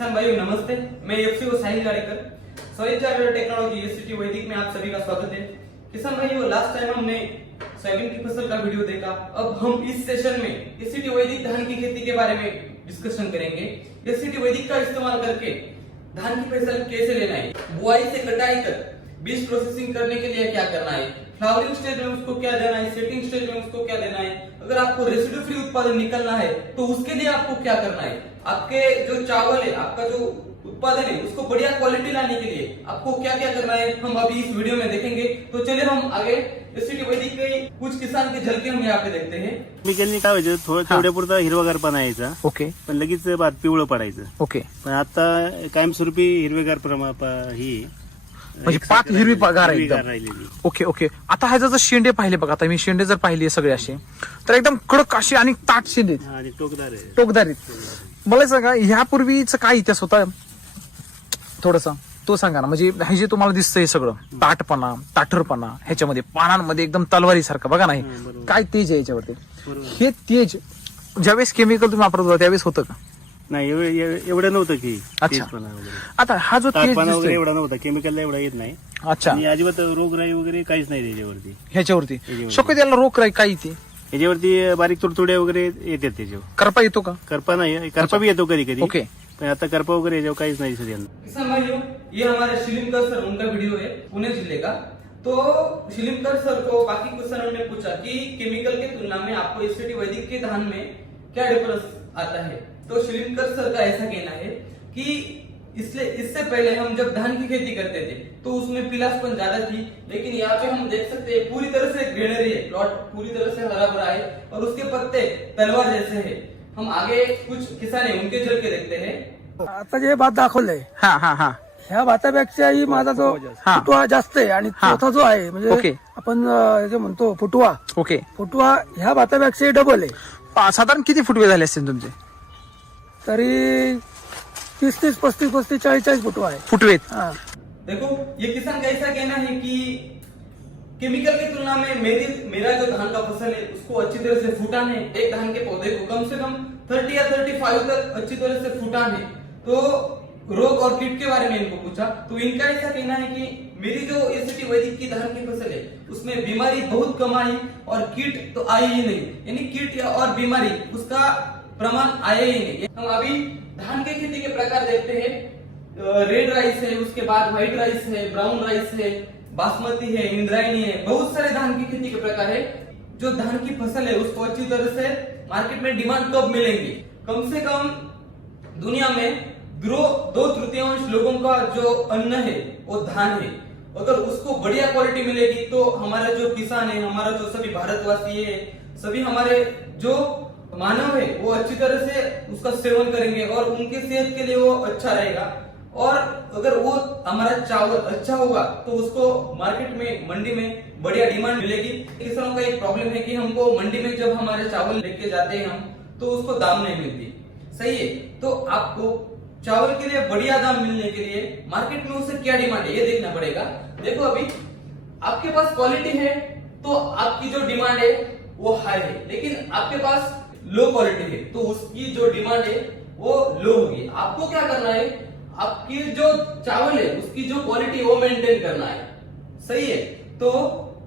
किसान भाइयों नमस्ते, मैं एफसीओ साहिल गाड़ेकर, सोइल टेक्नोलॉजी एससीटी वैदिक में आप सभी का स्वागत है। किसान भाइयों, लास्ट टाइम हमने सोयाबीन की फसल का वीडियो देखा। अब हम इस सेशन में एससीटी वैदिक धान की खेती के बारे में डिस्कशन करेंगे। एससीटी वैदिक का इस्तेमाल करके धान की फसल कैसे लेना है, बुआई से कटाई तक बीज प्रोसेसिंग करने के लिए क्या करना है, फ्लावरिंग स्टेज में उसको क्या देना है, सेटिंग स्टेज में उसको क्या देना है, अगर आपको रेसिड्यू फ्री उत्पादन निकलना है तो उसके लिए आपको क्या करना है, आपके जो चावल है, आपका जो उत्पादन है उसको बढ़िया क्वालिटी लाने के लिए आपको क्या क्या करना है, हम अभी इस वीडियो में देखेंगे। तो चलिए हम आगे एससीटी वैदिक के कुछ किसान के झलके हम यहाँ पे देखते हैं। केमिकलनी काय व्हायचं, थोडं तेवढ्यापुरता हिरवागारपणा यायचा, ओके पण लगेच भात पिवळं पडायचं. ओके पण आता कायमस्वरूपी हिरवेगार ही म्हणजे पात हिरवी गार आहे हिरवीगार एकदम. राहिलेली. Okay okay. आता ह्याचे जर शेंडे पाहिले बघा, आता मी शेंडे जर पाहिले सगळे असे तर एकदम कडक असे आणि ताट शेंडे आहेत, आणि टोकदार आहे. टोकदारीत. मला सांगा ह्यापूर्वीच काय इतिहास होता थोडासा तो सांगा ना. म्हणजे हे जे तुम्हाला दिसतंय सगळं ताटपणा, ताठरपणा, ह्याच्यामध्ये पानांमध्ये एकदम तलवारी सारखं बघा ना, हे बरोबर. काय तेज आहे याच्यावरती. बरोबर. हे तेज ज्यावेळेस केमिकल तुम्ही वापरत होता त्यावेळेस होतं का? नाही एवढं नव्हतं की अच्छा. तेजपणा वगैरे, आता हा जो तेज तापमाना वगैरे दिसतोय, एवढा नव्हता, केमिकलला एवढा येत नाही. अच्छा, आणि अजिबात रोगराई वगैरे काहीच नाही त्याच्यावरती. ह्याच्यावरती ह्याच्यावरती. शक्य त्याला रोग राही काय येते, याच्यावरती बारीक तुडतुड्या वगैरे येतात त्याच्यावर. करपा येतो का? करपा नाही, करपा बी येतो कधी कधी, ओके. पण आता करपा वगैरे याच्यावर काहीच नाही सध्या. किसान भाइयों, ये हमारे शिलिमकर सर उनका वीडियो है, पुणे जिले का। तो शिलिमकर सर को बाकी किसानों ने पूछा कि केमिकल के तुलना में आपको एससीटी वैदिक के धान में क्या डिफरेंस आता है। तो शिलिमकर सर का ऐसा कहना है कि इससे पहले हम जब धान की खेती करते थे तो उसमें पीलापन ज्यादा थी, लेकिन यहाँ पे हम देख सकते हैं पूरी तरह से ग्रीनरी है, प्लॉट पूरी तरह से हरा भरा है और उसके पत्ते तलवार जैसे हैं। हम आगे कुछ किसान है उनके झलके देखते हैं। आता जे भात दाखवलंय हा हा हा ह्या भातापेक्षाही माझा जो हा. फुटवा जास्त आहे आणि हा. चौथा जो आहे म्हणजे ओके. आपण जे म्हणतो फुटवा, ओके. फुटवा ह्या भातापेक्षाही डबल आहे. साधारण किती फुटवे झाले असतील तुमचे? तरी 30-30, 35-35, 40-40 फुटवा आहे. फुटवेत. हा. देखो ये किसान का ऐसा कहना है कि केमिकल की तुलना में मेरा जो धान का फसल है उसको अच्छी तरह से फूटान है। एक धान के पौधे को कम से कम 30 या 35 तक अच्छी तरह से फूटान है। तो रोग और कीट के बारे में इनको पूछा तो इनका ऐसा कहना है कि मेरी जो एससीटी वैदिक की धान की फसल है उसमें बीमारी बहुत कम आई और कीट तो आई ही नहीं, यानी कीट या और बीमारी उसका प्रमाण आया ही नहीं। हम अभी धान के खेती के प्रकार देखते हैं। रेड राइस है, उसके बाद व्हाइट राइस है, ब्राउन राइस है, बासमती है, इंद्रायणी है, बहुत सारे धान की खेती के प्रकार है। जो धान की फसल है उसको अच्छी तरह से मार्केट में डिमांड कब मिलेंगी? कम से कम दुनिया में 2/3 लोगों का जो अन्न है वो धान है। अगर उसको बढ़िया क्वालिटी मिलेगी तो हमारा जो किसान है, हमारा जो सभी भारतवासी है, सभी हमारे जो मानव है वो अच्छी तरह से उसका सेवन करेंगे और उनके सेहत के लिए वो अच्छा रहेगा। और अगर वो हमारा चावल अच्छा होगा तो उसको मार्केट में, मंडी में बढ़िया डिमांड मिलेगी। किसानों का एक प्रॉब्लम है कि हमको मंडी में जब हमारे चावल लेके जाते हैं हम तो उसको दाम नहीं मिलती, सही है। तो आपको चावल के लिए बढ़िया दाम मिलने के लिए मार्केट में उसे क्या डिमांड है ये देखना पड़ेगा। देखो अभी आपके पास क्वालिटी है तो आपकी जो डिमांड है वो हाई है, लेकिन आपके पास लो क्वालिटी है तो उसकी जो डिमांड है वो लो होगी। आपको क्या करना है, आपकी जो चावल है उसकी जो क्वालिटी वो मेंटेन करना है, सही है। तो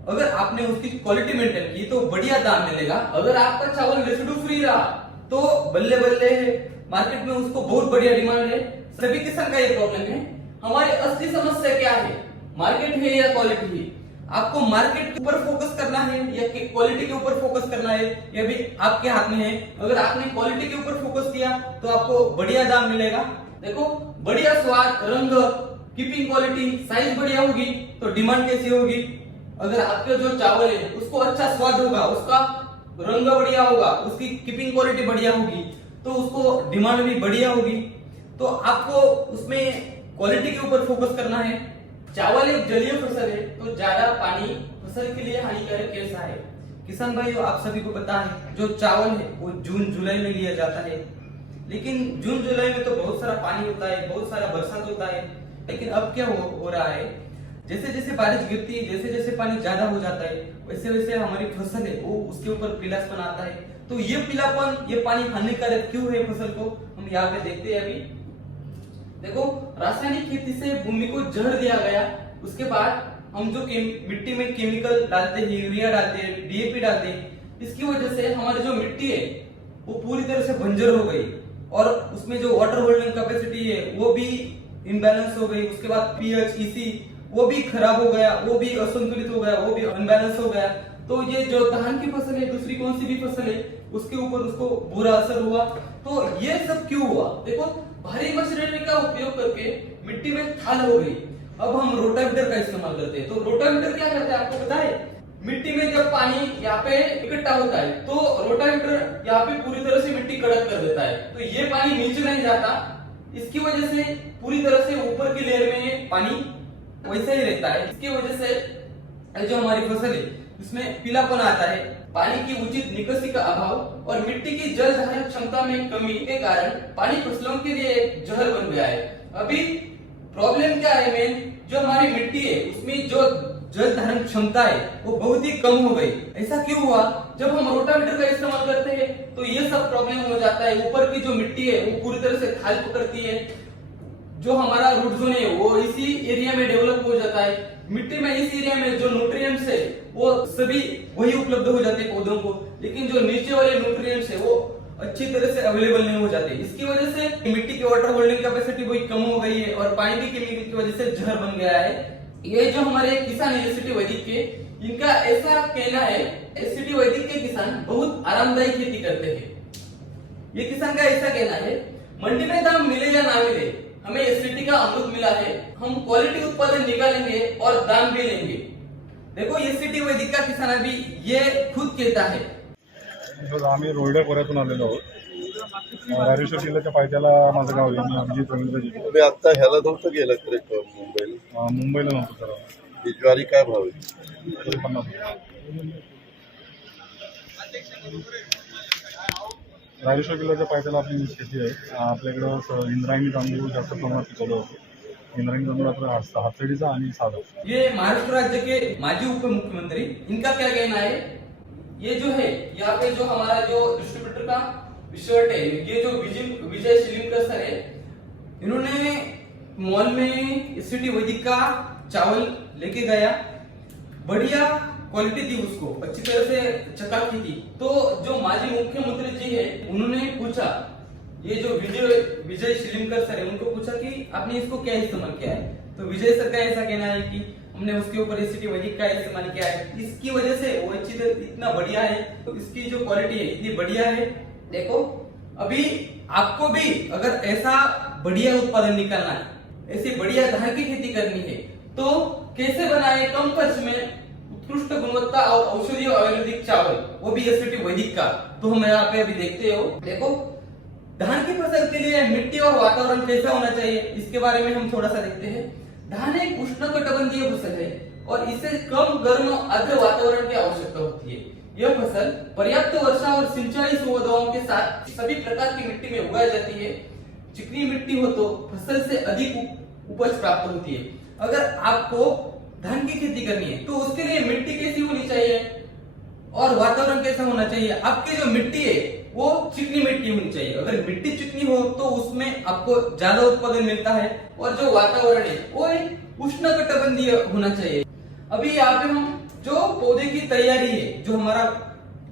अगर आपने उसकी क्वालिटी मेंटेन की तो बढ़िया दाम मिलेगा। अगर आपका चावल रेसिड्यू फ्री रहा तो बल्ले बल्ले है, मार्केट में उसको बहुत बढ़िया डिमांड है। सभी किसान का ये प्रॉब्लम है। हमारी असली समस्या क्या है, मार्केट है या क्वालिटी है? आपको मार्केट के ऊपर फोकस करना है या क्वालिटी के ऊपर फोकस करना है, यह भी आपके हाथ में है। अगर आपने क्वालिटी के ऊपर फोकस किया तो आपको बढ़िया दाम मिलेगा। देखो बढ़िया स्वाद, रंग, कीपिंग क्वालिटी, साइज बढ़िया होगी तो डिमांड कैसी होगी? अगर आपके जो चावल है उसको अच्छा स्वाद होगा, उसका रंग बढ़िया होगा, उसकी कीपिंग क्वालिटी बढ़िया होगी तो उसको डिमांड भी बढ़िया होगी। तो आपको उसमें क्वालिटी के ऊपर फोकस करना है। चावल एक जलीय फसल है तो ज्यादा पानी फसल के लिए हानिकारक कैसा है? किसान भाइयों, आप सभी को पता है जो चावल है वो जून जुलाई में लिया जाता है, लेकिन जून जुलाई में तो बहुत सारा पानी होता है, बहुत सारा बरसात होता है। लेकिन अब क्या हो रहा है, जैसे जैसे बारिश गिरती है, जैसे जैसे पानी ज्यादा हो जाता है, वैसे वैसे हमारी फसल है वो उसके ऊपर पीलापन आता है। तो ये पीलापन, ये पानी हानिकारक क्यों है फसल को, हम यहाँ पे देखते हैं। अभी देखो, रासायनिक खेती से भूमि को जहर दिया गया। उसके बाद हम जो मिट्टी में केमिकल डालते हैं, यूरिया डालते हैं, डीएपी डालते हैं, इसकी वजह से हमारी जो मिट्टी है वो पूरी तरह से बंजर हो गई और उसमें जो वाटर होल्डिंग कैपेसिटी है वो भी इम्बैलेंस हो गई। उसके बाद पीएच, ईसी वो भी खराब हो गया, वो भी असंतुलित हो गया, वो भी अनबैलेंस हो गया। तो ये जो धान की फसल है, दूसरी कौन सी भी फसल है, उसके ऊपर उसको बुरा असर हुआ। तो ये सब क्यों हुआ? देखो, भारी मशीनरी का उपयोग करके मिट्टी में खाल हो गई। अब हम रोटावेटर का इस्तेमाल करते हैं। तो रोटावेटर क्या करता है आपको पता है? मिट्टी में जब पानी यहाँ पे इकट्ठा होता है तो रोटावेटर यहाँ पे पूरी तरह से मिट्टी कड़क कर देता है। तो ये पानी नीचे नहीं जाता, इसकी वजह से पूरी तरह से ऊपर की लेयर में पानी वैसा ही रहता है। इसकी वजह से जो हमारी फसल है उसमें पीलापन आता है। पानी की उचित निकासी का अभाव और मिट्टी की जल धारण क्षमता में कमी के कारण पानी फसलों के लिए एक जहर बन गया है। अभी प्रॉब्लम क्या है? मेन जो हमारी मिट्टी है उसमें जो जल धारण क्षमता है वो बहुत ही कम हो गई। ऐसा क्यों हुआ? जब हम रोटावेटर का इस्तेमाल करते हैं तो ये सब प्रॉब्लम हो जाता है। ऊपर की जो मिट्टी है वो पूरी तरह से खाल पकड़ती है। जो हमारा रूट जोन है वो इसी एरिया में डेवलप हो जाता है। मिट्टी में इस एरिया में जो न्यूट्रिएंट्स है वो सभी वही उपलब्ध हो जाते हैं पौधों को, लेकिन जो नीचे वाले न्यूट्रिएंट्स है वो अच्छी तरह से अवेलेबल नहीं हो जाते। इसकी वजह से मिट्टी की वाटर होल्डिंग कैपेसिटी वही कम हो गई है और पानी की कमी की वजह से जहर बन गया है। ये जो हमारे किसान है एससीटी वैदिक के, इनका ऐसा कहना है, एससीटी वैदिक के किसान बहुत आरामदायी खेती करते हैं। ये किसान का ऐसा कहना है, मंडी में दाम मिले या ना मिले, हमें एससीटी का अमृत मिला है, हम क्वालिटी उत्पादन निकालेंगे और दाम भी लेंगे। देखो, एससीटी वैदिक का किसान अभी ये खुद कहता है। आम्ही रोहिड्या खोऱ्यातून आलेलो आहोत. रायरेश्वर जिल्ह्याच्या पायथ्याला माझं गाव आहे. मी अभिजित रवींद्र जिल्हा. तुम्ही आता ह्याला नव्हतं गेलं तर मुंबईला? मुंबईला नव्हतं तर ही ज्वारी काय भाव आहे? 50. रायरेश्वर जिल्ह्याच्या पायथ्याला आपली शेती आहे. आपल्याकडं इंद्रायणी तांदूळ जास्त प्रमाणात पिकवलं होतं. इंद्रायणी तांदूळ आपला हातसडीचा आणि साधा. ये महाराष्ट्र राज्य के माजी उप मुख्यमंत्री, इनका क्या कहना है? ये जो है यहाँ पे जो हमारा जो डिस्ट्रीब्यूटर का शर्ट है, ये जो विजय शिलिंकर सर है, इन्होंने मॉल में एससीटी वैदिक का चावल लेके गया, बढ़िया क्वालिटी दी उसको, अच्छी तरह से चकाकी थी। तो जो माजी मुख्यमंत्री जी है उन्होंने पूछा, ये जो विजय शिलिंकर सर है उनको पूछा कि आपने इसको क्या इस्तेमाल किया है? तो विजय सर का ऐसा कहना है कि हमने उसके ऊपर एससीटी वैदिक का इस्तेमाल किया है, इसकी वजह से वो अच्छी तरह इतना बढ़िया है, तो इसकी जो क्वालिटी है इतनी बढ़िया है। देखो, अभी आपको भी अगर ऐसा बढ़िया उत्पादन निकालना है, ऐसी बढ़िया धान की खेती करनी है, तो कैसे बनाए कम खर्च में उत्कृष्ट गुणवत्ता और औषधीय आयुर्वेदिक चावल, वो भी एससीटी वैदिक का। तो हम यहाँ पे अभी देखते हो, देखो धान की फसल के लिए मिट्टी और वातावरण कैसा होना चाहिए, इसके बारे में हम थोड़ा सा देखते हैं। धान एक उष्णकटिबंधीय फसल है और इसे कम गर्म आर्द्र वातावरण की आवश्यकता होती है। यह फसल पर्याप्त वर्षा और सिंचाई सुविधाओं के साथ सभी प्रकार की मिट्टी में उगाई जाती है। चिकनी मिट्टी हो तो फसल से अधिक उपज प्राप्त होती है। अगर आपको धान की खेती करनी है तो उसके लिए मिट्टी कैसी होनी चाहिए और वातावरण कैसा होना चाहिए? आपकी जो मिट्टी है वो चिकनी मिट्टी होनी चाहिए। अगर मिट्टी चिकनी हो तो उसमें आपको ज्यादा उत्पादन मिलता है और जो वातावरण है वो एक उष्णकटिबंधीय होना चाहिए। अभी यहाँ पे हम जो पौधे की तैयारी है, जो हमारा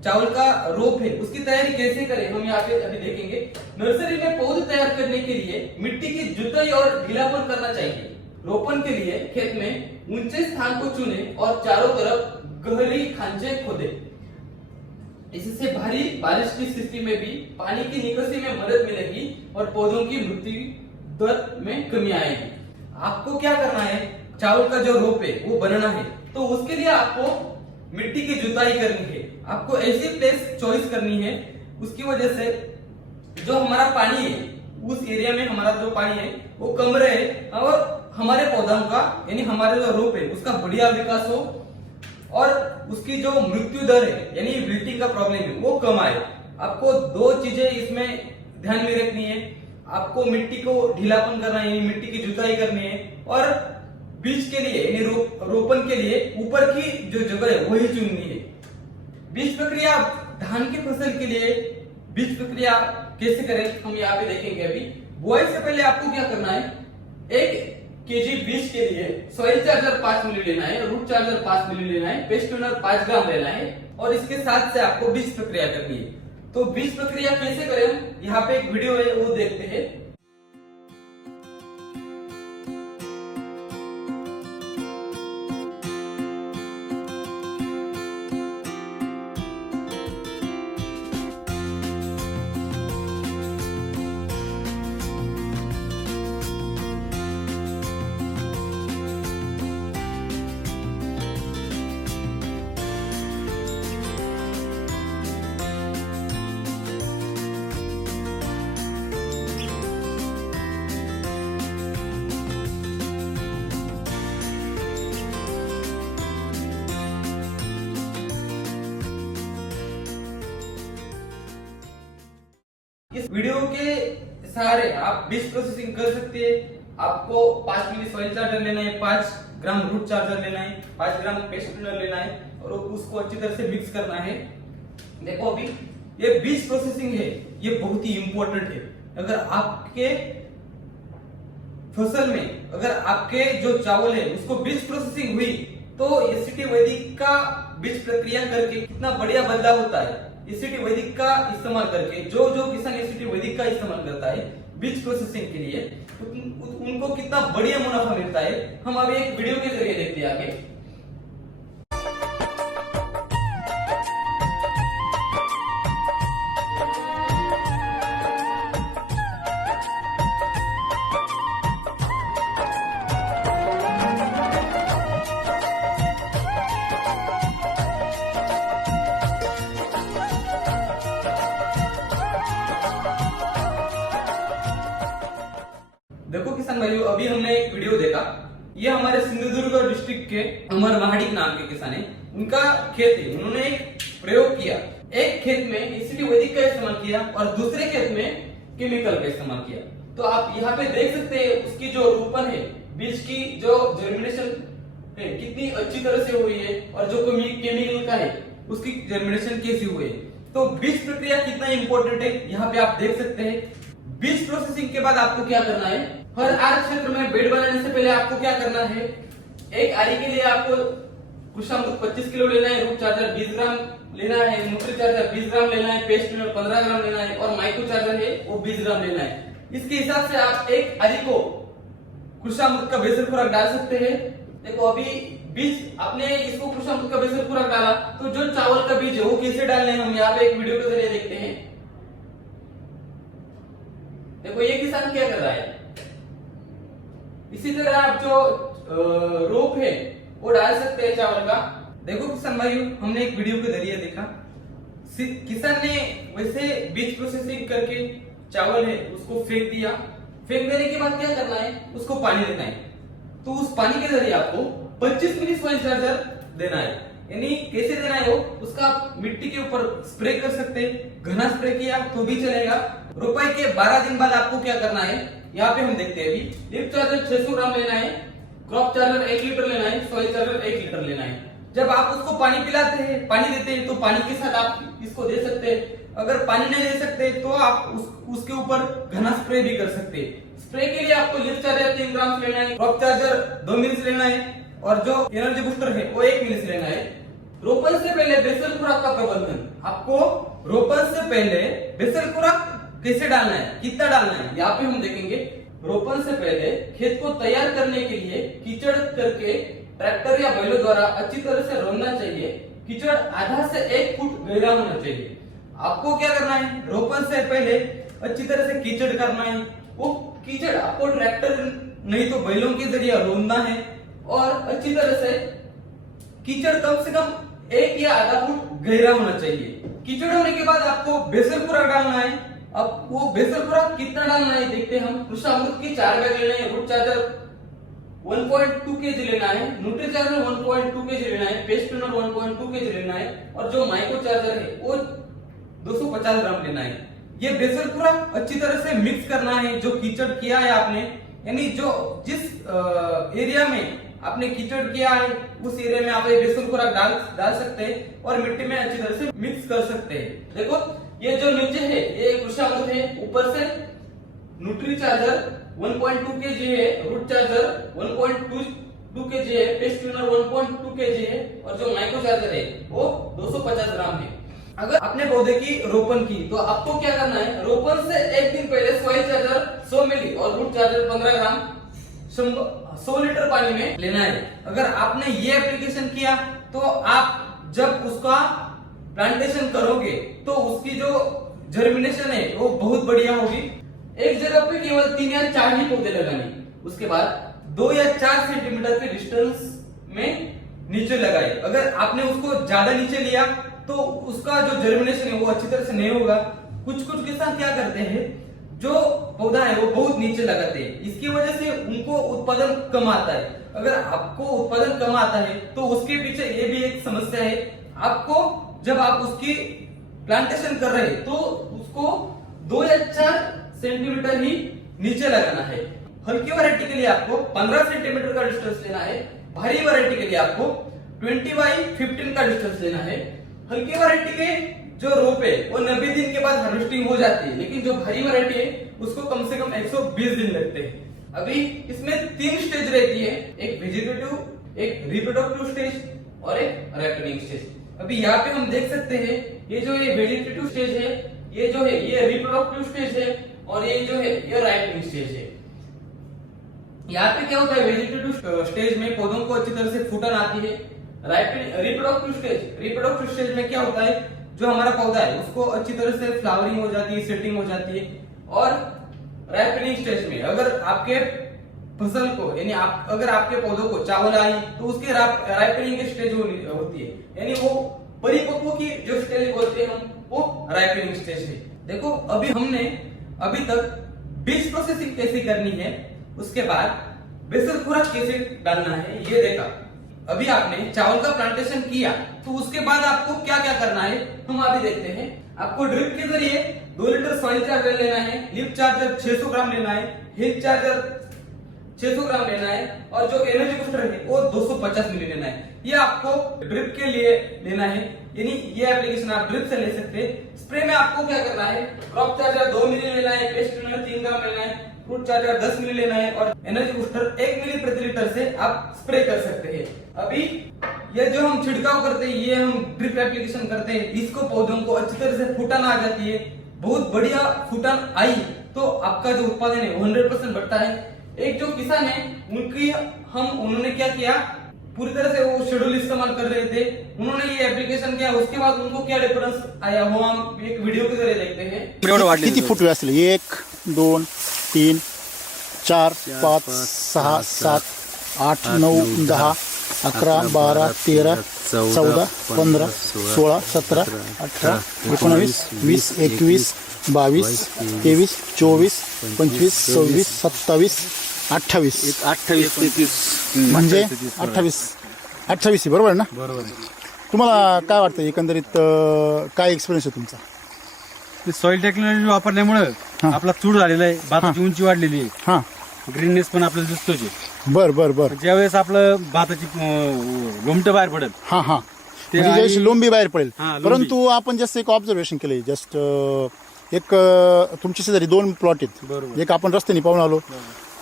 चावल का रोप है, उसकी तैयारी कैसे करें हम यहाँ पे अभी देखेंगे। नर्सरी में पौधे तैयार करने के लिए मिट्टी की जुताई और ढीलापन करना चाहिए। रोपण के लिए खेत में ऊंचे स्थान को चुने और चारों तरफ गहरी खांचे खोदे। इससे भारी बारिश की स्थिति में भी पानी की निकासी में मदद मिलेगी और पौधों की मृत्यु दर में कमी आएगी। आपको क्या करना है? चावल का जो रोप है वो बनाना है, तो उसके लिए आपको मिट्टी की जुताई करनी है। आपको ऐसी प्लेस चॉइस करनी है, उसकी वजह से जो हमारा पानी है उस एरिया में हमारा जो पानी है वो कम रहे और हमारे पौधों का यानी हमारे जो रोप है उसका बढ़िया विकास हो और उसकी जो मृत्यु दर है यानी विल्टिंग का प्रॉब्लम है वो कम आए। आपको दो चीजें इसमें ध्यान में रखनी है। आपको मिट्टी को ढीलापन करना है यानी मिट्टी की जुताई करनी है और बीज के लिए यानी रोपण के लिए ऊपर की जो जगह है वही चुननी है। बीज प्रक्रिया धान की फसल के लिए बीज प्रक्रिया कैसे करें हम यहाँ पे देखेंगे। अभी बुआई से पहले आपको क्या करना है? 1 केजी बीज के लिए सॉइल चार्जर 5 मिली लेना है, रूट चार्जर 5 मिली लेना है, पेस्ट ट्यूनर 5 ग्राम लेना है और इसके साथ से आपको बीज प्रक्रिया करनी है। तो बीज प्रक्रिया कैसे करें हम, यहाँ पे एक वीडियो है वो देखते हैं। इस वीडियो के सहारे आप बीज प्रोसेसिंग कर सकते हैं। आपको 5 मिली सॉइल चार्जर लेना है, 5 ग्राम रूट चार्जर लेना है, 5 ग्राम पेस्ट ट्यूनर लेना है और उसको अच्छी तरह से मिक्स करना है। देखो अभी ये बीज प्रोसेसिंग है, ये बहुत ही इंपॉर्टेंट है। अगर आपके फसल में अगर आपके जो चावल है उसको बीज प्रोसेसिंग हुई तो एससीटी वैदिक का बीज प्रक्रिया करके कितना बढ़िया बदलाव होता है। एससीटी वैदिक का इस्तेमाल करके जो किसान एससीटी वैदिक का इस्तेमाल करता है बीज प्रोसेसिंग के लिए उनको कितना बढ़िया मुनाफा मिलता है, हम अभी एक वीडियो के जरिए देखते हैं आगे। देखो किसान भाइयों, अभी हमने एक वीडियो देखा। ये हमारे सिंधुदुर्ग डिस्ट्रिक्ट के अमर महाडिक नाम के किसान है, उनका खेत है। उन्होंने एक प्रयोग किया, एक खेत में एससीटी वैदिक का इस्तेमाल किया और दूसरे खेत में केमिकल का इस्तेमाल किया। तो आप यहाँ पे देख सकते हैं उसकी जो रोपण है, बीज की जो जर्मिनेशन है कितनी अच्छी तरह से हुई है और जो केमिकल का है उसकी जर्मिनेशन कैसी हुई है। तो बीज प्रक्रिया कितना इंपॉर्टेंट है यहाँ पे आप देख सकते हैं। बीज प्रोसेसिंग के बाद आपको क्या करना है, हर आर क्षेत्र में बेड बनाने से पहले आपको क्या करना है, एक आरी के लिए आपको कृषामृत 25 किलो लेना है, रूट चार्जर 20 ग्राम लेना है, न्यूट्री चार्जर 20 ग्राम लेना है, पेस्ट ट्यूनर 15 ग्राम लेना है और माइक्रो चार्जर है वो 20 ग्राम लेना है। इसके हिसाब से आप एक आरी को कृषामृत का बेसल खुराक डाल सकते हैं। देखो अभी बीज आपने इसको कृषामृत का बेसल खुराक डाला तो जो चावल का बीज है वो कैसे डालने हैं हम यहाँ पे एक वीडियो के जरिए देखते हैं। देखो ये किसान क्या कर रहा है, इसी तरह आप जो रोप है वो डाल सकते हैं चावल का। देखो किसान भाइयों, हमने एक वीडियो के जरिए देखा किसान ने वैसे बीज प्रोसेसिंग करके चावल है उसको फेंक दिया। फेंक देने के बाद क्या करना है, उसको पानी देना है। तो उस पानी के जरिए आपको 25 मिली सॉइल चार्जर देना है। यानी कैसे देना है वो, उसका आप मिट्टी के ऊपर स्प्रे कर सकते हैं, घना स्प्रे किया तो भी चलेगा। रोपाई के 12 दिन बाद आपको क्या करना है, यहाँ पे हम देखते हैं। अभी लिप चार्जर 600 ग्राम लेना है, क्रॉप चार्जर 1 लीटर लेना है, सॉइल चार्जर 1 लीटर लेना है। जब आप उसको पानी पिलाते हैं, पानी देते हैं तो पानी के साथ आप इसको दे सकते हैं। अगर पानी नहीं दे सकते तो आप उसके ऊपर घना स्प्रे भी कर सकते हैं। स्प्रे के लिए आपको लिप चार्जर 3 ग्राम लेना है, क्रॉप चार्जर 2 मिली लेना है और जो एनर्जी बूस्टर है वो 1 मिली लेना है। रोपण से पहले बेसल खुराक का प्रबंधन, आपको रोपण से पहले बेसल खुराक कैसे डालना है, कितना डालना है, यहाँ पे हम देखेंगे। रोपण से पहले खेत को तैयार करने के लिए कीचड़ करके ट्रैक्टर या बैलों द्वारा अच्छी तरह से रौंदना चाहिए। कीचड़ आधा से 1 फुट गहरा होना चाहिए। आपको क्या करना है, रोपण से पहले अच्छी तरह से कीचड़ करना है। वो कीचड़ आपको ट्रैक्टर नहीं तो बैलों के जरिए रौंदना है और अच्छी तरह से कीचड़ कम से कम 1 या आधा फुट गहरा होना चाहिए। कीचड़ होने के बाद आपको बेसल खुराक डालना है। अब वो बेसल खुराक कितना डालना है देखते हैं हम। कृषामृत की 4 बैग लेना है, रूट चार्जर 1.2 केजी लेना है, न्यूट्री चार्जर 1.2 केजी लेना है, पेस्ट ट्यूनर 1.2 केजी लेना है और जो माइक्रो चार्जर है वो 250 ग्राम लेना है। ये बेसल खुराक अच्छी तरह से मिक्स करना है। जो कीचड़ किया है आपने, यानी जो जिस एरिया में आपने कीचड़ किया है उस एरिया में आप ये बेसल खुराक डाल सकते हैं और मिट्टी में अच्छी तरह से मिक्स कर सकते हैं। देखो ये जो नीचे है ये कृषामृत है, ऊपर से न्यूट्री चार्जर 1.2 kg है, रूट चार्जर 1.22 kg है, पेस्ट ट्यूनर 1.2 kg है और जो माइक्रो चार्जर है वो 250 ग्राम है। अगर आपने पौधे की रोपण की तो आपको क्या करना है, रोपण से एक दिन पहले सॉइल चार्जर 100 मिली और रूट चार्जर 15 ग्राम 100 लीटर पानी में लेना है। अगर आपने ये एप्लीकेशन किया तो आप जब उसका प्लांटेशन करोगे तो उसकी जो जर्मिनेशन है वो बहुत बढ़िया होगी। एक जगह पे केवल 3 या 4 ही पौधे लगाने, उसके बाद 2 या 4 सेंटीमीटर के डिस्टेंस में नीचे लगाए। अगर आपने उसको ज्यादा नीचे लिया तो उसका जो जर्मिनेशन है वो अच्छी तरह से नहीं होगा। कुछ किसान क्या करते हैं, जो पौधा है वो बहुत नीचे लगाते हैं, इसकी वजह से उनको उत्पादन कम आता है। अगर आपको उत्पादन कम आता है तो उसके पीछे ये भी एक समस्या है, आपको जब आप उसकी प्लांटेशन कर रहे हैं तो उसको 2 या 4 सेंटीमीटर ही नीचे लगाना है। हल्की वैरायटी के लिए आपको 15 सेंटीमीटर का डिस्टेंस लेना है, भारी वैरायटी के लिए आपको 20 बाई 15 का डिस्टेंस लेना है। हल्की वैरायटी के जो रोप है वो 90 दिन के बाद हार्वेस्टिंग हो जाती है, लेकिन जो भारी वैरायटी है उसको कम से कम 120 दिन लगते हैं। अभी इसमें 3 स्टेज रहती है, एक वेजिटेटिव, एक रिप्रोडक्टिव स्टेज और एक राइपनिंग स्टेज। अभी यहाँ पे हम देख सकते हैं ये जो ये वेजिटेटिव स्टेज है, ये जो है ये रिप्रोडक्टिव स्टेज है और ये जो है ये राइपनिंग स्टेज है। यहाँ पे क्या होता है, वेजिटेटिव स्टेज में पौधों को अच्छी तरह से फूटन आती है। रिप्रोडक्टिव स्टेज में क्या होता है, जो हमारा पौधा है उसको अच्छी तरह से फ्लावरिंग हो जाती है, सेटिंग हो जाती है। और राइपनिंग स्टेज में अगर आपके फसल को यानी अगर आपके पौधों को चावल आई तो उसके राइपनिंग की स्टेज होती है, यानी वो परिपक्व की जो स्टेज बोलते हैं हम, वो राइपनिंग स्टेज है। देखो अभी तक बीज प्रोसेसिंग कैसे करनी है, उसके बाद बेसल खुराक कैसे डालना है ये देखा। अभी आपने चावल का प्लांटेशन किया तो उसके बाद आपको क्या क्या करना है हम अभी देखते हैं। आपको ड्रिप के जरिए 2 लीटर सॉइल चार्जर लेना है, लीफ चार्जर 600 ग्राम लेना है, हिल चार्जर 600 ग्राम लेना है और जो एनर्जी बूस्टर है वो 250 मिली लेना है। ये आपको ड्रिप के लिए लेना है, यानी ये एप्लीकेशन आप ड्रिप से ले सकते हैं। स्प्रे में आपको क्या करना है, क्रॉप चार्जर 2 मिली लेना है, पेस्ट ट्यूनर 3 ग्राम लेना है, फ्रूट चार्जर 10 मिली लेना है और एनर्जी बूस्टर 1 मिली प्रति लीटर से आप स्प्रे कर सकते हैं। अभी ये जो हम छिड़काव करते हैं ये हम ड्रिप एप्लीकेशन करते हैं, इसको पौधों को अच्छी तरह से फूटन आ जाती है। बहुत बढ़िया फूटन आई तो आपका जो उत्पादन है 100% बढ़ता है। एक जो किसान है उन्होंने क्या किया, पूरी तरह से वो शेड्यूल इस्तेमाल कर रहे थे, उन्होंने ये एप्लीकेशन किया, उसके बाद उनको क्या डिफरेंस आया वो हम एक वीडियो के जरिए देखते हैं। किती फुटवे असले, 1 2 3 4 5 6 7 8 9 10 11 12 13 14 15 16 17 18 19 20 21 22 23 24 25 26 27 28 28 म्हणजे 28 बरोबर ना? बरोबर. तुम्हाला काय वाटतं एकंदरीत काय एक्सपिरियन्स आहे तुमचा? सॉइल टेक्नॉलॉजी वापरल्यामुळे आपला चूड झालेला आहे, भाताची उंची वाढलेली आहे, हां ग्रीननेस पण आपल्याला दिसतोच आहे. बर ज्यावेळेस आपलं भाताची लोमट बाहेर पडेल हां हां ते म्हणजे आणि- जशी लोंबी बाहेर पडेल. हां, लोंबी. परंतु आपण जस्ट एक ऑब्झर्वेशन केलंय, जस्ट एक तुमच्या शेजारी 2 प्लॉट आहेत. बरोबर. एक आपण रस्त्याने पाहून आलो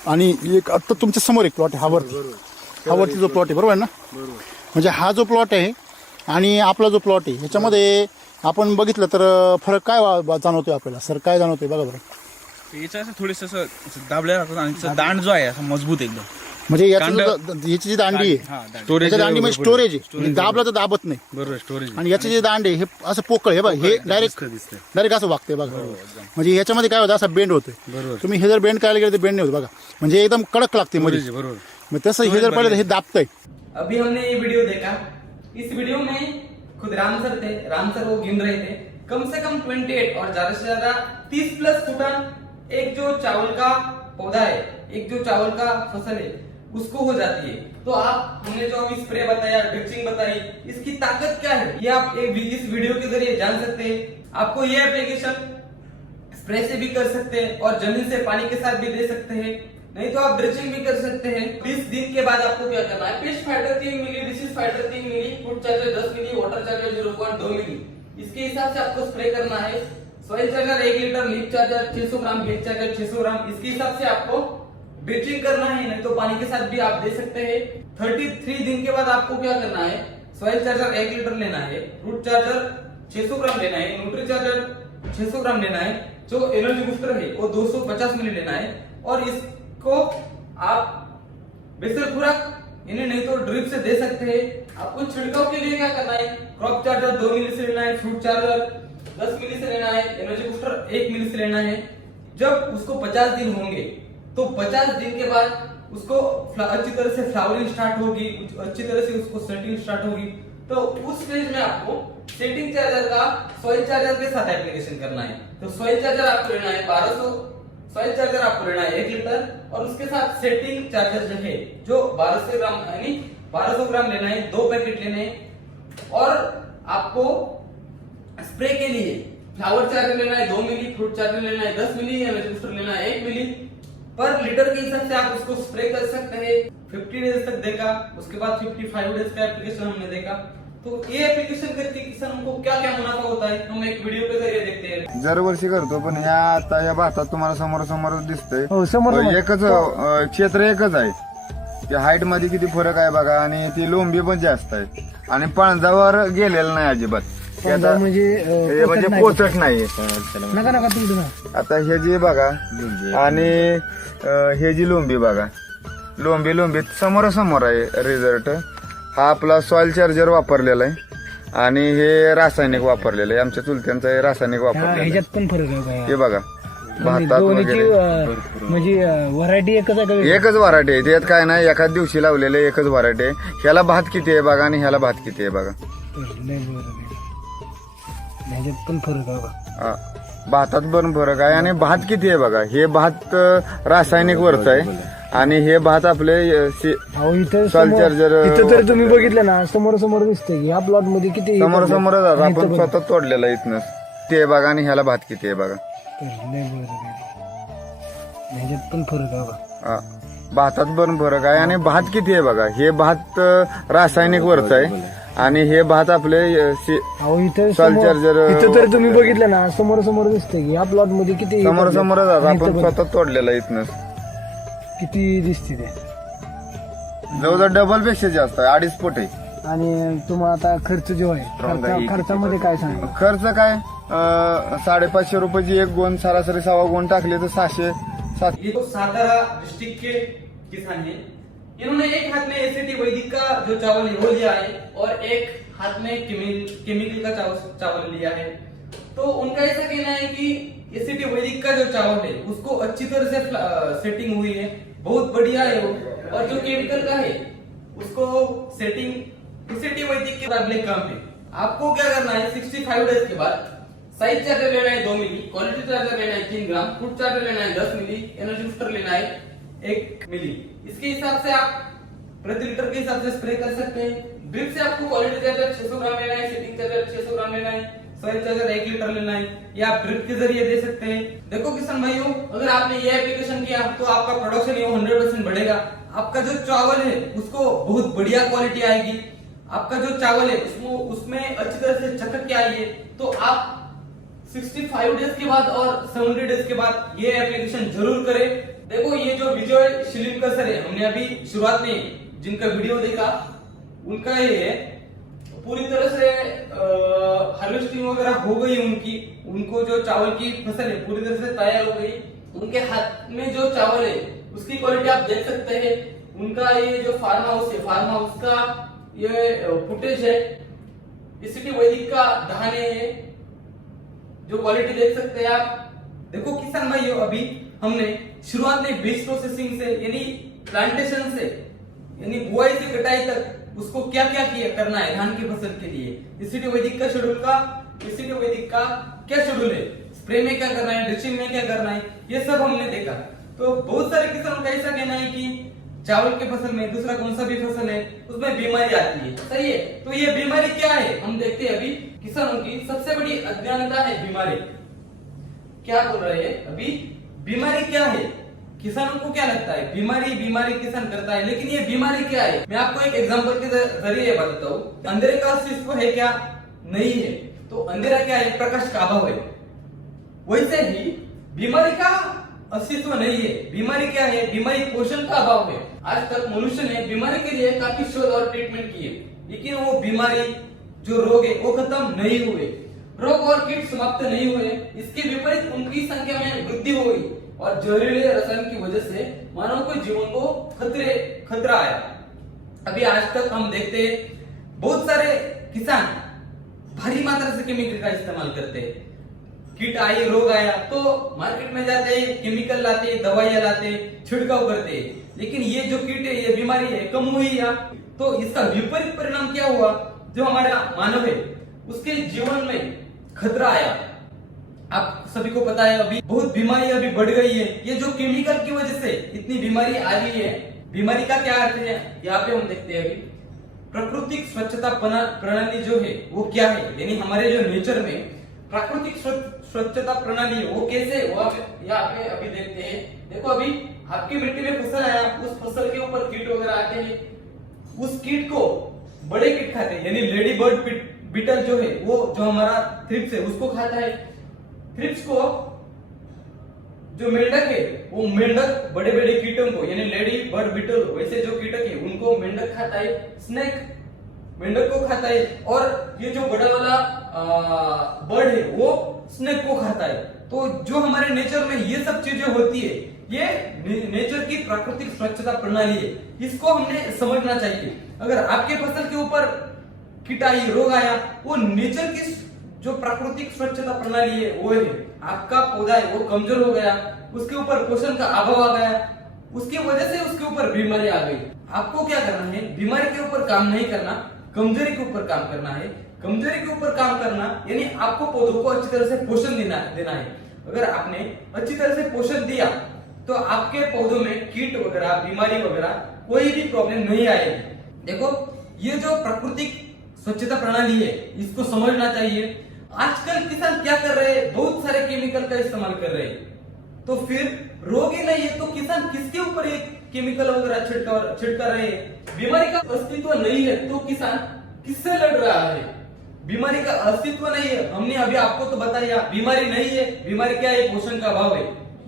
आणि एक आता तुमच्या समोर एक प्लॉट आहे, हावरती जो प्लॉट आहे, बरोबर आहे ना? म्हणजे हा जो प्लॉट आहे आणि आपला जो प्लॉट आहे ह्याच्यामध्ये आपण बघितलं तर फरक काय जाणवतोय आपल्याला? सर काय जाणवतोय बघा बरं. याचं असं थोडंसं असं दाबल्या जातात आणि त्याचा दांड जो आहे असं मजबूत एकदम. म्हणजे याची जी दांडी आहे त्याच्या दांडीमध्ये स्टोरेज आहे, म्हणजे दाबला तर दाबत नाही. बरोबर स्टोरेज. आणि याचे जे दांड आहे हे असं पोकळ आहे, बघा हे डायरेक्ट असं वागतंय बघा. म्हणजे याच्यामध्ये काय होतं, असा बेंड होतोय. तुम्ही हे जर बेंड करायला गेलं तर बेंड नाही होत बघा, म्हणजे एकदम कडक लागते मध्ये. बरोबर. मग तसं हे जर पाहिलं तर हे दाबतंय. अभी हमने ये वीडियो देखा, इस वीडियो में खुद राम सर वो गिन रहे थे कम से कम 28 और ज्यादा से ज्यादा 30 प्लस फुटन एक जो चावल का पौधा है, एक जो चावल का फसल है उसको हो जाती है। तो आप हमने जो अभी स्प्रे बताया, ड्रिचिंग बताई, इसकी ताकत क्या है ये आप इस वीडियो के जरिए जान सकते हैं। आपको ये एप्लीकेशन स्प्रे से भी कर सकते हैं और जमीन से पानी के साथ भी दे सकते हैं, नहीं तो आप ड्रिचिंग भी कर सकते हैं। 20 दिन के बाद आपको क्या करना है, पेस्ट फाइटर 3 मिली, डिसीज फाइटर 3 मिली, फूड चार्जर 10 मिली, वाटर चार्जर 0.2 मिली, इसके हिसाब से आपको स्प्रे करना है। Soil charger 1 litre, leaf charger 600 ग्राम, हेड चार्जर 600 ग्राम, इसके हिसाब से आपको ड्रिचिंग करना है, नहीं तो पानी के साथ भी आप दे सकते हैं। 33 दिन के बाद आपको क्या करना है, सॉइल चार्जर 1 लीटर लेना है, रूट चार्जर 600 ग्राम लेना है, न्यूट्री चार्जर 600 ग्राम लेना है, जो एनर्जी बूस्टर है वो 250 मिली लेना है, और इसको आप बेसल खुराक इन्हें नहीं तो ड्रिप से दे सकते हैं। आपको छिड़काव के लिए क्या करना है, क्रॉप चार्जर 2 मिली से लेना है, फ्रूट चार्जर 10 मिली से लेना है, एनर्जी बूस्टर 1 मिली से लेना है। जब उसको 50 दिन होंगे तो 50 दिन के बाद उसको अच्छी तरह से फ्लावरिंग स्टार्ट होगी, अच्छी तरह से उसको सेटिंग स्टार्ट होगी, तो उस स्टेज में आपको सेटिंग चार्जर का सॉइल चार्जर के साथ एप्लीकेशन करना है। तो सॉइल चार्जर आपको लेना है 1200, सॉइल चार्जर आपको लेना है 1 लीटर, और उसके साथ सेटिंग चार्जर जो है जो 1200 ग्राम यानी 1200 ग्राम लेना है, 2 पैकेट लेने हैं। और आपको स्प्रे के लिए फ्लावर चार्जर लेना है 2 मिली, फ्रूट चार्जर लेना है 10 मिली, एनर्जी बूस्टर लेना है 1 मिली। पर लीटर के हिसाब से आप उसको स्प्रे कर सकते हैं। 50 डेज तक देखा, उसके बाद 55 डेज का एप्लीकेशन हमने देखा। तो ये एप्लीकेशन करके किसानों को क्या क्या मुनाफा होता है हम एक वीडियो के जरिए देखते हैं। दरवर्षी करतो, पण ह्या आता या भातात तुम्हाला समोर समोर दिसतंय हो, समोर एकच क्षेत्र एकच आहे. त्या हाईट मध्ये किती फरक आहे बघा, आणि ती लोंबी पण जास्त आहे, आणि पाणजावर गेलेलं नाही अजिबात. ते आता हे म्हणजे पोचत नाही. नका नका तुम्ही आता हे जे बघा, आणि हे जी लोंबी बघा, लोंबी समोरासमोर आहे रिझल्ट. हा आपला सॉइल चार्जर वापरलेला आहे, आणि हे रासायनिक वापरलेलं आहे. आमच्या चुलत्यांचं हे रासायनिक वापरलेलं आहे. पण फरक आहे हे बघा भातात वगैरे म्हणजे व्हरायटी एकच आहे का? एकच व्हरायटी आहे, त्यात काय नाही, एकाच दिवशी लावलेले एकच व्हरायटी आहे. ह्याला भात किती आहे बघा, आणि ह्याला भात किती आहे बघा. ह्याच्यात पण फरक आहे बघा. हा, भातात पण फरक आहे, आणि भात किती आहे बघा. हे भात रासायनिक वरच आहे, आणि हे भात आपले सॉइल चार्जर इथं तर तुम्ही बघितलं ना, समोर समोर दिसतंय या प्लॉट मध्ये किती समोर समोरच आहे. आपण स्वतः तोडलेलं आहे इथनं. ते बघा, आणि ह्याला भात किती आहे बघा. ह्याच्यात पण फरक आहे बघा. हा, भातात पण फरक आहे, आणि भात किती आहे बघा. हे भात रासायनिक वरच आहे, आणि हे भात आपले इथं सॉइल चार्जर इथं तर तुम्ही बघितलं ना, समोर समोर दिसतंय या प्लॉट मध्ये किती समोर समोरच आहे. आपण स्वतः तोडलेलं आहे इथनं. किती दिसते ते, जवळजवळ डबल पेक्षा जास्त आहे, 2.5 फूट आहे. आणि तुम्हाला आता खर्च जो आहे खर्चामध्ये काय सांगा? खर्च काय 550 रुपयाची एक गोण, सरासरी 1.25 गोण टाकले तर 600-700. ये तो सातारा डिस्ट्रिक्ट के किसान हैं। इन्होंने एक हाथ में एसीटी वैदिक का जो चावल है वो लिया है, और एक हाथ में केमिकल का चावल लिया है। तो उनका ऐसा कहना है कि एसीटी वैदिक का जो चावल है उसको अच्छी तरह से सेटिंग हुई है, बहुत बढ़िया है वो, और जो केमिकल का है उसको सेटिंग एसीटी वैदिक के बदले कम है। आपको क्या करना है, 65 डेज के बाद साइज चार्जर लेना है 2 मिली, क्वालिटी चार्जर लेना है 3 ग्राम, फूड चार्जर लेना है 10 मिली, एनर्जी बूस्टर लेना है 1 मिली। इसके हिसाब से आप प्रति लीटर के हिसाब से स्प्रे कर सकते हैं। ड्रिप से आपको क्वालिटी चार्जर 600 ग्राम लेना है, सेटिंग चार्जर 600 ग्राम लेना है, सॉइल चार्जर 1 लीटर लेना है, या आप ड्रिप के जरिए दे सकते हैं। देखो किसान भाइयों, अगर आपने ये एप्लीकेशन किया तो आपका प्रोडक्शन ये 100% बढ़ेगा। आपका जो चावल है उसको बहुत बढ़िया क्वालिटी आएगी। आपका जो चावल है उसमें अच्छी तरह से चटक के आई है। तो आप 65 डेज के बाद और 70 डेज के बाद ये एप्लीकेशन जरूर करें। देखो ये जो विजय शिलिमकर सर है, हमने अभी शुरुआत में जिनका वीडियो देखा उनका ये है, पूरी तरह से हार्वेस्टिंग वगैरह हो गई उनकी, उनको जो चावल की फसल है पूरी तरह से तैयार हो गई। उनके हाथ में जो चावल है उसकी क्वालिटी आप देख सकते हैं। उनका ये जो फार्म हाउस है, फार्म हाउस का ये फुटेज है, एसीटी वैदिक का धाने है, जो क्वालिटी देख सकते हैं आप। देखो किसान भाइयों, अभी हमने शुरुआत में बीज प्रोसेसिंग से यानी प्लांटेशन से यानी बुआई से कटाई तक उसको क्या क्या किया करना है धान की फसल के लिए, एसीटी वैदिक का शेड्यूल का, एसीटी वैदिक का क्या शेड्यूल है, स्प्रे में क्या करना है, ड्रिचिंग में क्या करना है, ये सब हमने देखा। तो बहुत सारे किसानों का ऐसा कहना है कि चावल की फसल में दूसरा कौन सा भी फसल है उसमें बीमारी आती है, सही है। तो ये बीमारी क्या है हम देखते हैं। अभी किसानों की सबसे बड़ी अज्ञानता है बीमारी। क्या बोल रहे हैं अभी, बीमारी क्या है, किसानों को क्या लगता है बीमारी किसान करता है, लेकिन ये बीमारी क्या है मैं आपको एक एग्जांपल के जरिए बताता हूँ। अंधेरे का अस्तित्व है क्या, नहीं है। तो अंधेरा क्या है, प्रकाश का अभाव है। वैसे ही बीमारी का अस्तित्व नहीं है। बीमारी क्या है? बीमारी पोषण का अभाव है। आज तक मनुष्य ने बीमारी के लिए काफी शोध और ट्रीटमेंट किए, लेकिन वो बीमारी जो रोग है वो खत्म नहीं हुए, रोग और कीट समाप्त नहीं हुए। इसके विपरीत उनकी संख्या में वृद्धि हो गई और जहरीले रसायन की वजह से मानव के जीवन को खतरा आया। अभी आज तक हम देखते हैं बहुत सारे किसान भारी मात्रा से केमिकल का इस्तेमाल करते हैं। कीट आई, रोग आया तो मार्केट में जाते हैं, केमिकल लाते, दवाइयां लाते, छिड़काव करते, लेकिन ये जो कीट है, ये बीमारी है, कम हुई या तो इसका विपरीत परिणाम क्या हुआ? जो हमारा मानव है उसके जीवन में खतरा आया। आप सभी को पता है अभी बहुत बीमारी अभी बढ़ गई है। ये जो केमिकल की वजह से इतनी बीमारी आ रही है। बीमारी का क्या अर्थ है? यहाँ पे हम देखते हैं अभी प्राकृतिक स्वच्छता प्रणाली जो है वो क्या है, यानी हमारे जो नेचर में प्राकृतिक स्वच्छता प्रणाली है वो कैसे, वो यहाँ पे अभी देखते हैं। देखो अभी आपकी मिट्टी में फसल आया, उस फसल के ऊपर कीट वगैरह आते हैं, उस कीट को बड़े कीट खाते हैं, यानी लेडी बर्ड बीटल जो है वो जो हमारा थ्रिप्स है उसको खाता है। थ्रिप्स को जो मेंढक है वो मेंढक बड़े बड़े कीटों को, यानी लेडी बर्ड बीटल वैसे जो कीटक है उनको मेंढक खाता है। स्नेक मेंढक को खाता है और ये जो बड़ा वाला बर्ड है वो स्नेक को खाता है। तो जो हमारे नेचर में ये सब चीजें होती है, ये नेचर की प्राकृतिक स्वच्छता प्रणाली है, इसको हमने समझना चाहिए। अगर आपके फसल के ऊपर कीट आई, रोग आया, वो नेचर की जो प्राकृतिक स्वच्छता प्रणाली है वो है। आपका पौधा है वो कमजोर हो गया, उसके ऊपर पोषण का अभाव आ गया, उसकी वजह से उसके ऊपर बीमारी आ गई। आपको क्या करना है? बीमारी के ऊपर काम नहीं करना, कमजोरी के ऊपर काम करना है। कमजोरी के ऊपर काम करना यानी आपको पौधों को अच्छी तरह से पोषण देना है। अगर आपने अच्छी तरह से पोषण दिया तो आपके पौधों में कीट वगैरह, बीमारी वगैरह कोई भी प्रॉब्लम नहीं आएगी। देखो ये जो प्राकृतिक स्वच्छता प्रणाली है इसको समझना चाहिए। आजकल किसान क्या कर रहे हैं? बहुत सारे केमिकल का इस्तेमाल कर रहे हैं, तो फिर रोग ही नहीं है तो किसान किसके ऊपर एक केमिकल वगैरह छिड़का रहे हैं? बीमारी का अस्तित्व नहीं है तो किसान किससे लड़ रहा है? बीमारी का अस्तित्व नहीं है, हमने अभी आपको तो बताया बीमारी नहीं है। बीमारी क्या है? पोषण का अभाव है।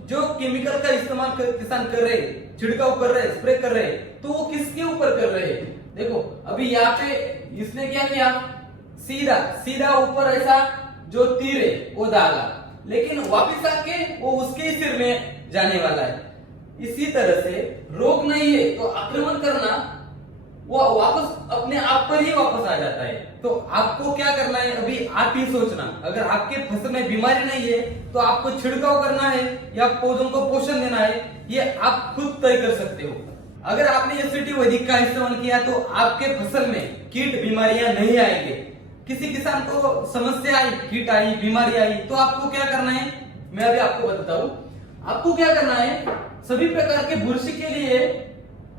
जो केमिकल का इस्तेमाल किसान कर रहे हैं, छिड़काव कर रहे हैं, स्प्रे कर रहे हैं, तो वो किसके ऊपर कर रहे हैं? देखो अभी यहाँ पे इसने क्या किया, सीधा ऊपर ऐसा जो तीर है वो डाला, लेकिन वापिस आके वो उसके सिर में जाने वाला है। इसी तरह से रोग नहीं है तो आक्रमण करना वो वापस अपने आप पर ही वापस आ जाता है। तो आपको क्या करना है अभी आप ही सोचना। अगर आपके फसल में बीमारी नहीं है तो आपको छिड़काव करना है या पौधों को पोषण देना है, ये आप खुद तय कर सकते हो। अगर आपने एससीटी वैदिक का इस्तेमाल किया तो आपके फसल में कीट बीमारियां नहीं आएंगे। किसी किसान को समस्या आई, कीट आई, बीमारी आई, तो आपको क्या करना है मैं अभी आपको बताता हूँ। आपको क्या करना है, सभी प्रकार के बुरशी के लिए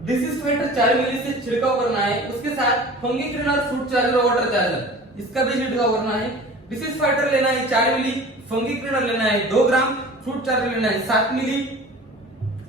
डिसीज फाइटर 4 मिली से छिड़काव करना है। उसके साथ fungi cleaner, fruit charger, water charger इसका भी छिड़काव करना है। डिसीज फाइटर लेना है 4 मिली, फंगी क्लीनर लेना है 2 ग्राम, फ्रूट चार्जर लेना है 7 मिली,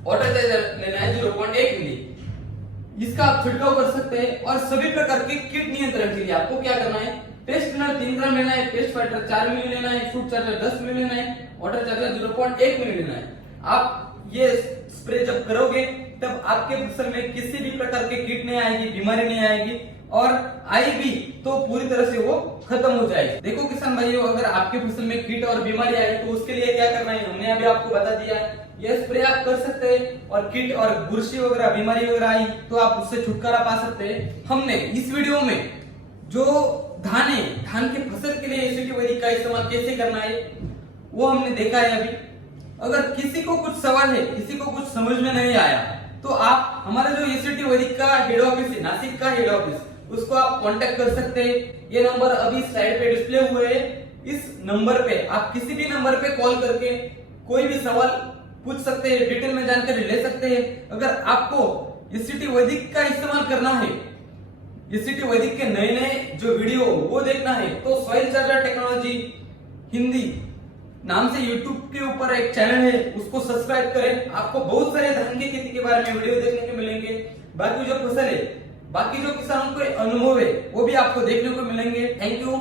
वाटर चार्जर लेना है 0.1 मिली। इसका आप छिड़काव कर सकते हैं। और सभी प्रकार के कीट नियंत्रण के लिए आपको क्या करना है, पेस्ट क्लीनर 3 ग्राम लेना है, पेस्ट फाइटर 4 मिली लेना है, फ्रूट चार्जर 10 मिली लेना है, वाटर चार्जर 0.1 मिली लेना है। आप ये स्प्रे जब करोगे तब आपके फसल में किसी भी प्रकार के कीट नहीं आएगी, बीमारी नहीं आएगी, और आई भी तो पूरी तरह से वो खत्म हो जाएगी। देखो किसान भाइयों, अगर आपके फसल में कीट और बीमारी आई तो उसके लिए क्या करना है हमने अभी आपको बता दिया है। ये स्प्रे आप कर सकते हैं और कीट और बुरशी वगैरह, बीमारी वगैरह आई तो आप उससे छुटकारा पा सकते हैं। हमने इस वीडियो में जो धान है, धान के फसल के लिए एससीटी वैदिक का इस्तेमाल कैसे करना है वो हमने देखा है अभी। अगर किसी को कुछ सवाल है, किसी को कुछ समझ में नहीं आया तो आप हमारा जो एससीटी वैदिक का हेड ऑफिस है, नासिक का हेड ऑफिस, उसको आप कांटेक्ट कर सकते हैं। ये नंबर अभी स्लाइड पे डिस्प्ले हुए हैं। इस नंबर पे आप किसी भी नंबर पे कॉल करके कोई भी सवाल पूछ सकते हैं, डिटेल में जानकारी ले सकते हैं। अगर आपको एससीटी वैदिक का इस्तेमाल करना है, एससीटी वैदिक के नए नए जो वीडियो वो देखना है, तो सॉइल चार्जर टेक्नोलॉजी हिंदी नाम से YouTube के ऊपर एक चैनल है, उसको सब्सक्राइब करें। आपको बहुत सारे धान की खेती के बारे में वीडियो देखने को मिलेंगे। बाकी जो फसल है, बाकी जो किसानों के अनुभव है वो भी आपको देखने को मिलेंगे। Thank you.